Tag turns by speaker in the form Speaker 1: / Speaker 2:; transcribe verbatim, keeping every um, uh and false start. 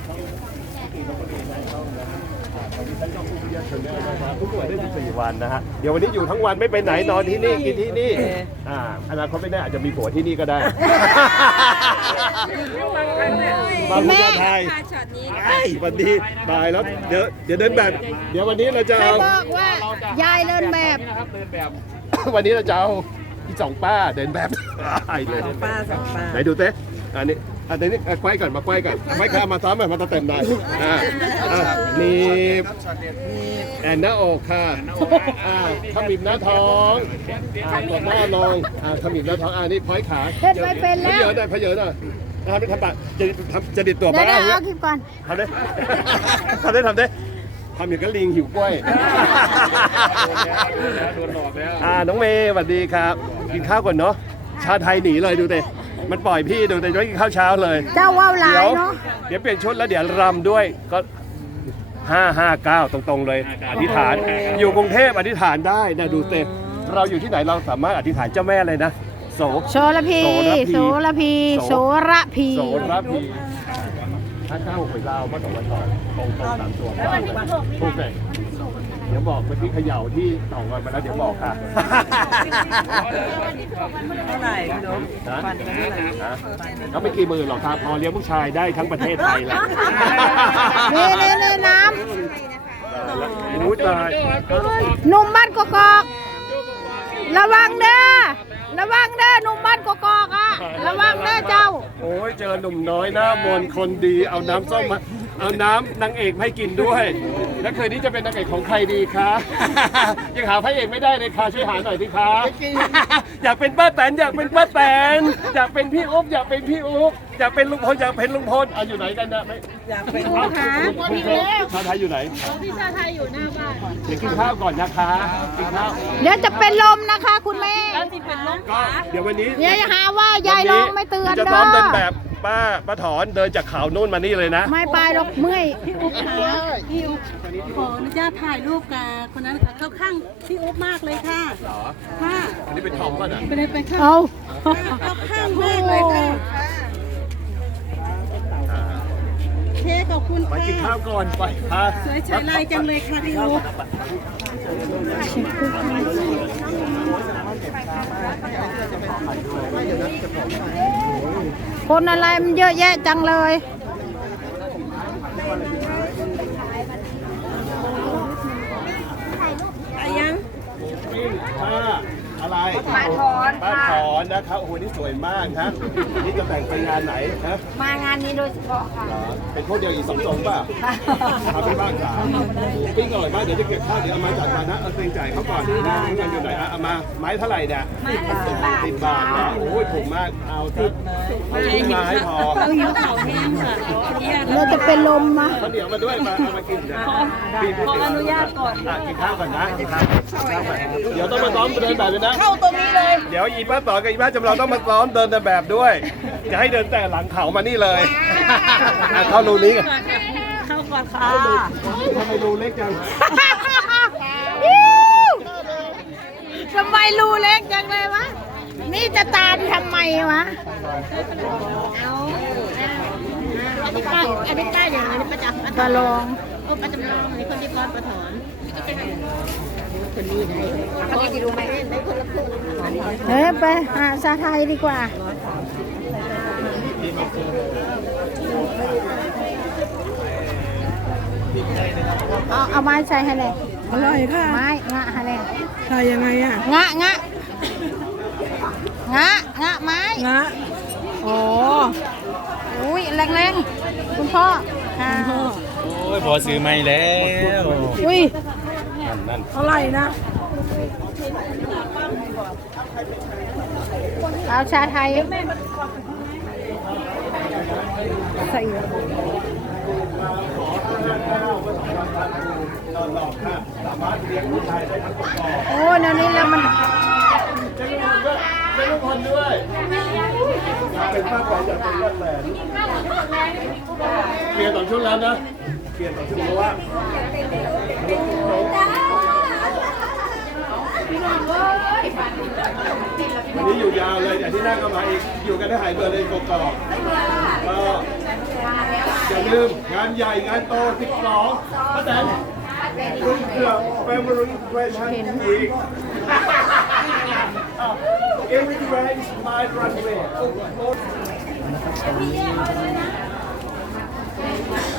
Speaker 1: ผู้ป่วยได้สิบสี่วันนะฮะเดี๋ยววันนี้อยู่ทั้งวันไม่ไปไหนนอนที่นี่กินที่นี่อ่าอนาคตไม่ได้อาจจะมีผัวที่นี่ก็ได้บางคนไทยไอ้วันนี้บายแล้วเดี๋ยวเดี๋ยวเดินแบบเดี๋ยววันนี้เราจะ
Speaker 2: ใคร
Speaker 1: เอา
Speaker 2: บอกว่ายายเดินแบบ
Speaker 1: วันนี้เราจะเอาอีสองป้าเดินแบบไอ้เลย
Speaker 2: ป้าสองป้า
Speaker 1: ไหนดูเต้อันนี้อันนี้ไขว้ก่อนมาไขว้ก่อนไขว้ข้ามาซ้อมแบบมาตะเต็มได้อ่านี่แอนหน้าอกค่ะอ่าขมิบหน้าท้องกดหน้าลงอ่าขมิบหน้าท้องอ่านี่พ้อยขา
Speaker 2: เฮ็ดไม่เป็นแล้ว
Speaker 1: พเยอะหน่อยพเยอะหน่อยทำได้ทำปะจะทำจะดิดตัว
Speaker 2: เดี๋
Speaker 1: บ้า
Speaker 2: ยวเดี๋ยวเอาคลิปก่อน
Speaker 1: ทำได้ทำได้ทำได้ทำอย่างกับลิงหิวกล้วยอ่าน้องเมย์สวัสดีครับกินข้าวก่อนเนาะชาไทยหนีเลยดูเต้มันปล่อยพี่ดูแต่ไม่กินข้าวเช้าเลย
Speaker 2: เจ้าว่าวหลา
Speaker 1: เดี๋ย
Speaker 2: ยว เนาะ
Speaker 1: เดี๋ยวเปลี่ยนชุดแล้วเดี๋ยวรำด้วยก็ห้า ห้า เก้าตรงๆเลยอธิษฐานอยู่กรุงเทพอธิษฐานได้นะดูเต้เราอยู่ที่ไหนเราสามารถอธิษฐานเจ้าแม่เลยนะโส
Speaker 2: โสระพี
Speaker 1: โสระพี
Speaker 2: โสระพี
Speaker 1: โสระพีถ้าเก้าหวยลาวมาสองวันก่อนตรงตรงสามตัวถูกเลยเดี๋ยวบอกเมื่อกี้เขย่าที่สองวันมาแล้วเดี๋ยวบอกค่ะ
Speaker 3: เท่าไหร่พี่นก
Speaker 1: นะ
Speaker 3: ฟันกันเท่าไหร่
Speaker 1: นะเขาไม่กี่หมื่นหรอกครับพอเลี้ยงผู้ชายได้ทั้งประเทศไทยแล้ว
Speaker 2: นี่นี่นี่น้
Speaker 1: รู้ตาย
Speaker 2: ำหนุ่มบ้านกอกๆระวังเด้อระวังเด้อหนุ่มบ้านกอกๆอ่ะระวังเด้อเจ้า
Speaker 1: โอ้ยเจอหนุ่มน้อยหน้ามนต์คนดีเอาน้ำส้มมาเอาน้ำนางเอกให้กินด้วย แล้วคืนนี้จะเป็นนางเอกของใครดีคะ ยังหาพระเอกไม่ได้เลยค่ะช่วยหาหน่อยสิคะ อยากเป็นป้าแตนอยากเป็นป้าแตนอยากเป็นพี่อุ๊บอยากเป็นพี่อุ๊บอยากเป็นลุงพลอยากเป็นลุงพลเอาอยู่ไหนกันนะไม่
Speaker 3: อยากเป็น
Speaker 1: เอาคุณชาไทยอยู่ไหนพี่ชาไทยอยู่หน้าบ้านเดี๋ยวกินข้าวก่อนนะคะกินข้าว
Speaker 2: เดี๋ยวจะเป็นลมนะคะคุณแม่
Speaker 1: ก็เดี๋ยววันนี้
Speaker 2: เดี๋ยวจะหาว่ายายร้องไม่เตือน
Speaker 1: จะ
Speaker 2: เด้
Speaker 1: ซ้อมเดินแบ
Speaker 2: อบ
Speaker 1: ป้าป้าถอนเดินจากเขาโน่นมานี่เลยนะ
Speaker 2: ไม่ไปหรอกเมื่อย
Speaker 4: พี่อุ๊บค่ะพี่อุ๊บขออนุญาตถ่ายรูปกับคนนั้นค่ะเข้าข้างพี่อุ๊บมากเลยค่ะ
Speaker 1: เหรอ
Speaker 4: ค่ะ
Speaker 1: อันนี้เป็นทอมป่ะน่ะ
Speaker 4: ไปเลยไปข้าง
Speaker 2: เอา
Speaker 4: เข้าข้างมากเลยค่ะเค้กขอบคุณ
Speaker 1: ไป
Speaker 4: ค่ะ
Speaker 1: กินข้าวก่อนไปพา
Speaker 4: สวยใช้ลายจังเลยค่ะพี่อุ๊บ
Speaker 2: คนอะไรมันเยอะแยะจังเลย
Speaker 4: อะไรยัง
Speaker 1: ปิ้งป้าอะไรป้าถอนป้าถอนนะครับโอ้โหนี่สวยมากครับนี่จะแต่งไปงานไหนฮะ
Speaker 2: มางานนี้โดยเฉพาะค่ะ
Speaker 1: เหรอเป็นคนเดียวอีกสองสองป่ะทำไปบ้างจ้าปิ้งอร่อยมากเดี๋ยวจะเก็บข้าวเดี๋ยวเอามาจากมานะเอาเต็งจ่ายเขาก่อนนะงานอยู่ไหนอะเอามาไม้เท่าไหร่เนี่ยสิบบาทนะโอ้ยถูกมากเอาสักไม่ไม้พอ
Speaker 4: เอาหิวเข่าแห้งค่ะขออนุญาต
Speaker 2: เราจะเป็นลมมา
Speaker 1: ข้าวเหนียวมาด้วยมาเอามากินนะ
Speaker 4: ขออนุญาตก่อน
Speaker 1: อ่ะกินข้าวก่อนนะกินข้าวก่อนเดี๋ยวต้องมาซ้อมเดินแบบเลยนะ
Speaker 4: เข้าตรงนี้เลย
Speaker 1: เดี๋ยวอีป้าต่อกับอีป้าจำลองต้องมาซ้อมเดินแบบด้วย จะให้เดินแต่หลังเขามานี่เลยอ่ะเข้ารูนี้กัน
Speaker 4: เข้าก่อนค่ะ
Speaker 1: ทำไมรูเล็กจัง
Speaker 2: ทำไมรูเล็กจังเลยวะ นี่จะตามทำไมวะ
Speaker 4: อันนี้ป้าอันนี้ป้าอย่างนี้ป้าจับ
Speaker 2: กระลอง
Speaker 4: โอ้ป้าจำลองอันนี้คนที่ป้าประถอน
Speaker 2: เฮ้ยไปหาชาไทยดีกว่า เอาเอาไม้ใส่ให้เลย
Speaker 4: อร่อยค่ะ
Speaker 2: ไม้งะให้เลย
Speaker 4: ทายยังไงอ่ะ
Speaker 2: งะงะงะงะไม้
Speaker 4: งะ
Speaker 2: โอ้อุ้ยแรงๆคุณพ่อค่ะ
Speaker 5: โอ้ยพอซื้อไม่แล้ว
Speaker 2: อุ้ย
Speaker 5: นั่นนั่น
Speaker 4: เท่าไหร่นะ
Speaker 2: เอาชาไทยใส่โอ้เดี๋ยวนี้แล้วมัน
Speaker 1: เป็นลูกคนด้วยเป็นป้าแตนอยากเป็นป้าแตนเปลี่ยนสองชุดแล้วนะ เปลี่ยนสองชุดเพราะว่าวันนี้อยู่ยาวเลยแต่ที่หน้าก็มาอีก อยู่กันได้หายเบอร์เลยกรอบๆก็อย่าลืมงานใหญ่งานโตสิบสองป้าแตนคุณเกือบแฟมิลี่เฟรนด์อีก Every grand my runway